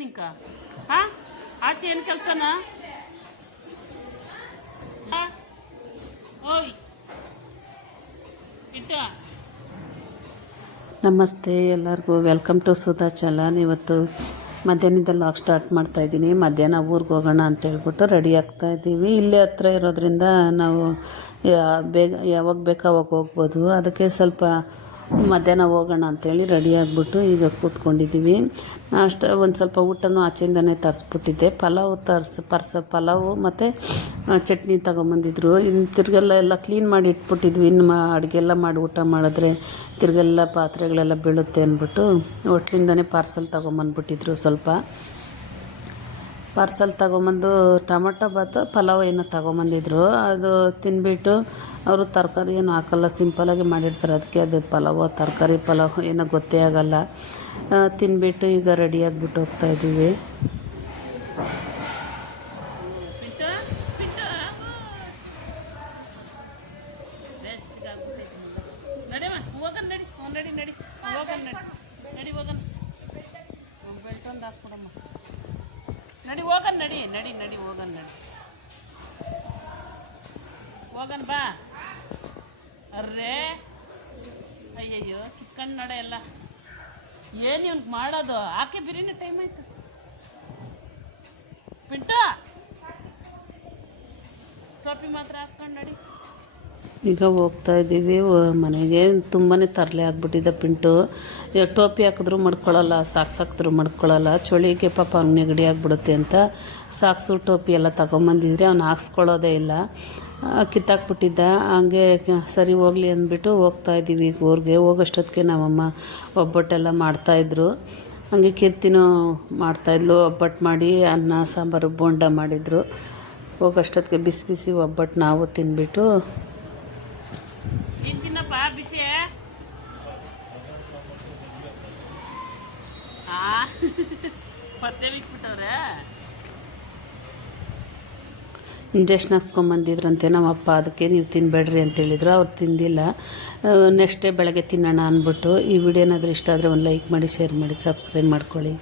ನಿಂಕ ಹಾ ಆಚೆ ಏನು ಕೆಲಸನಾ ಓಯ್ ಇಟ್ಟ ನಮಸ್ತೆ ಎಲ್ಲರಿಗೂ ವೆಲ್ಕಮ್ ಟು ಸುಧಾ ಚಲನ್. ಇವತ್ತು ಮಧ್ಯಾಹ್ನದ ಲಾಗ್ ಸ್ಟಾರ್ಟ್ ಮಾಡ್ತಾಯಿದ್ದೀನಿ. ಮಧ್ಯಾಹ್ನ ಊರಿಗೆ ಹೋಗೋಣ ಅಂತೇಳ್ಬಿಟ್ಟು ರೆಡಿ ಆಗ್ತಾಯಿದ್ದೀವಿ. ಇಲ್ಲೇ ಹತ್ರ ಇರೋದ್ರಿಂದ ನಾವು ಬೇಗ ಯಾವಾಗ ಬೇಕು ಅವಾಗ ಹೋಗ್ಬೋದು. ಅದಕ್ಕೆ ಸ್ವಲ್ಪ ಮಧ್ಯಾಹ್ನ ಹೋಗೋಣ ಅಂಥೇಳಿ ರೆಡಿ ಆಗಿಬಿಟ್ಟು ಈಗ ಕೂತ್ಕೊಂಡಿದ್ದೀವಿ. ಅಷ್ಟು ಒಂದು ಸ್ವಲ್ಪ ಊಟನೂ ಆಚೆಯಿಂದನೇ ತರಿಸ್ಬಿಟ್ಟಿದ್ದೆ. ಪಲಾವು ಮತ್ತು ಚಟ್ನಿ ತೊಗೊಂಬಂದಿದ್ರು. ಇನ್ನು ತಿರ್ಗೆಲ್ಲ ಕ್ಲೀನ್ ಮಾಡಿ ಇಟ್ಬಿಟ್ಟಿದ್ವಿ. ಇನ್ನು ಅಡುಗೆ ಎಲ್ಲ ಮಾಡಿ ಊಟ ಮಾಡಿದ್ರೆ ತಿರ್ಗೆಲ್ಲ ಪಾತ್ರೆಗಳೆಲ್ಲ ಬೀಳುತ್ತೆ ಅಂದ್ಬಿಟ್ಟು ಹೋಟ್ಲಿಂದನೇ ಪಾರ್ಸಲ್ ತೊಗೊಂಬಂದ್ಬಿಟ್ಟಿದ್ರು. ಸ್ವಲ್ಪ ಪಾರ್ಸಲ್ ತೊಗೊಂಬಂದು ಟೊಮಟೊ ಬಾತು ಪಲಾವ್ ಏನೋ ತೊಗೊಂಬಂದಿದ್ರು. ಅದು ತಿಂದ್ಬಿಟ್ಟು ಅವರು ತರಕಾರಿ ಏನು ಹಾಕಲ್ಲ, ಸಿಂಪಲಾಗಿ ಮಾಡಿರ್ತಾರೆ. ಅದಕ್ಕೆ ಅದು ತರಕಾರಿ ಪಲಾವ್ ಏನೋ ಗೊತ್ತೇ ಆಗೋಲ್ಲ. ತಿಂದ್ಬಿಟ್ಟು ಈಗ ರೆಡಿ ಆಗಿಬಿಟ್ಟು ಹೋಗ್ತಾಯಿದ್ದೀವಿ. ಹೋಗನ್ ಬಾ. ಅರ್ರೇ ಅಯ್ಯಯ್ಯೋ ಕಿತ್ಕೊಂಡು ನಡೆ ಎಲ್ಲ ಏನು ಇವ್ನಿಗೆ ಮಾಡೋದು. ಆಕೆ ಬಿರಿಯಾನಿ ಟೈಮ್ ಆಯ್ತು. ಪಿಂಟು ಟೋಪಿ ಮಾತ್ರ ಹಾಕ್ಕೊಂಡು ನಡಿ. ಈಗ ಹೋಗ್ತಾಯಿದ್ದೀವಿ ಮನೆಗೆ. ತುಂಬಾ ತರಲೆ ಆಗ್ಬಿಟ್ಟಿದೆ ಪಿಂಟು. ಟೋಪಿ ಹಾಕಿದ್ರು ಮಡ್ಕೊಳ್ಳಲ್ಲ, ಸಾಕ್ಸ್ ಹಾಕಿದ್ರು ಮಡ್ಕೊಳ್ಳಲ್ಲ. ಚಳಿಗೆ ಪಾಪ ಅವ್ನು ನೆಗಡಿ ಆಗಿಬಿಡುತ್ತೆ ಅಂತ ಸಾಕ್ಸು ಟೋಪಿ ಎಲ್ಲ ತಗೊಂಬಂದಿದ್ರೆ ಅವ್ನು ಹಾಕ್ಸ್ಕೊಳ್ಳೋದೇ ಇಲ್ಲ. ಕಿತ್ತಾಕ್ಬಿಟ್ಟಿದ್ದ. ಹಂಗೆ ಸರಿ ಹೋಗಲಿ ಅಂದ್ಬಿಟ್ಟು ಹೋಗ್ತಾಯಿದ್ದೀವಿ ಈಗ ಊರಿಗೆ. ಹೋಗೋಷ್ಟೊತ್ತಿಗೆ ನಮ್ಮಮ್ಮ ಒಬ್ಬಟ್ಟೆಲ್ಲ ಮಾಡ್ತಾಯಿದ್ರು. ಹಂಗೆ ಕೀರ್ತಿನೂ ಮಾಡ್ತಾಯಿದ್ಲು. ಒಬ್ಬಟ್ಟು ಮಾಡಿ ಅನ್ನ ಸಾಂಬಾರು ಬೋಂಡ ಮಾಡಿದರು. ಹೋಗೋಷ್ಟೊತ್ತಿಗೆ ಬಿಸಿ ಬಿಸಿ ಒಬ್ಬಟ್ಟು ನಾವು ತಿಂದ್ಬಿಟ್ಟು ತಿನ್ನಪ್ಪ ಬಿಸಿ. ಪತ್ತೆ ಬಿಟ್ಬಿಟ್ಟವ್ರೆ. ಇಂಜೆಕ್ಷನ್ ಹಾಕ್ಸ್ಕೊಂಬಂದಿದ್ರಂತೆ ನಮ್ಮಪ್ಪ. ಅದಕ್ಕೆ ನೀವು ತಿನ್ನಬೇಡ್ರಿ ಅಂತೇಳಿದ್ರು. ಅವ್ರು ತಿಂದಿಲ್ಲ. ನೆಕ್ಸ್ಟ್ ಡೇ ಬೆಳಗ್ಗೆ ತಿನ್ನೋಣ ಅಂದ್ಬಿಟ್ಟು. ಈ ವಿಡಿಯೋನಾದರೂ ಇಷ್ಟ ಆದರೆ ಒಂದು ಲೈಕ್ ಮಾಡಿ, ಶೇರ್ ಮಾಡಿ, ಸಬ್ಸ್ಕ್ರೈಬ್ ಮಾಡ್ಕೊಳ್ಳಿ.